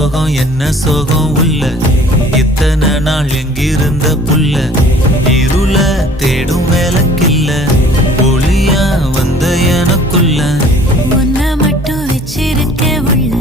சோகம் என்ன சோகம் உள்ள இத்தனை நாள் எங்கிருந்த புல்ல இருள தேடும் வேலைக்கில்ல ஒளியா வந்த எனக்குள்ள உன்னை மட்டும் வச்சிருக்க உள்ள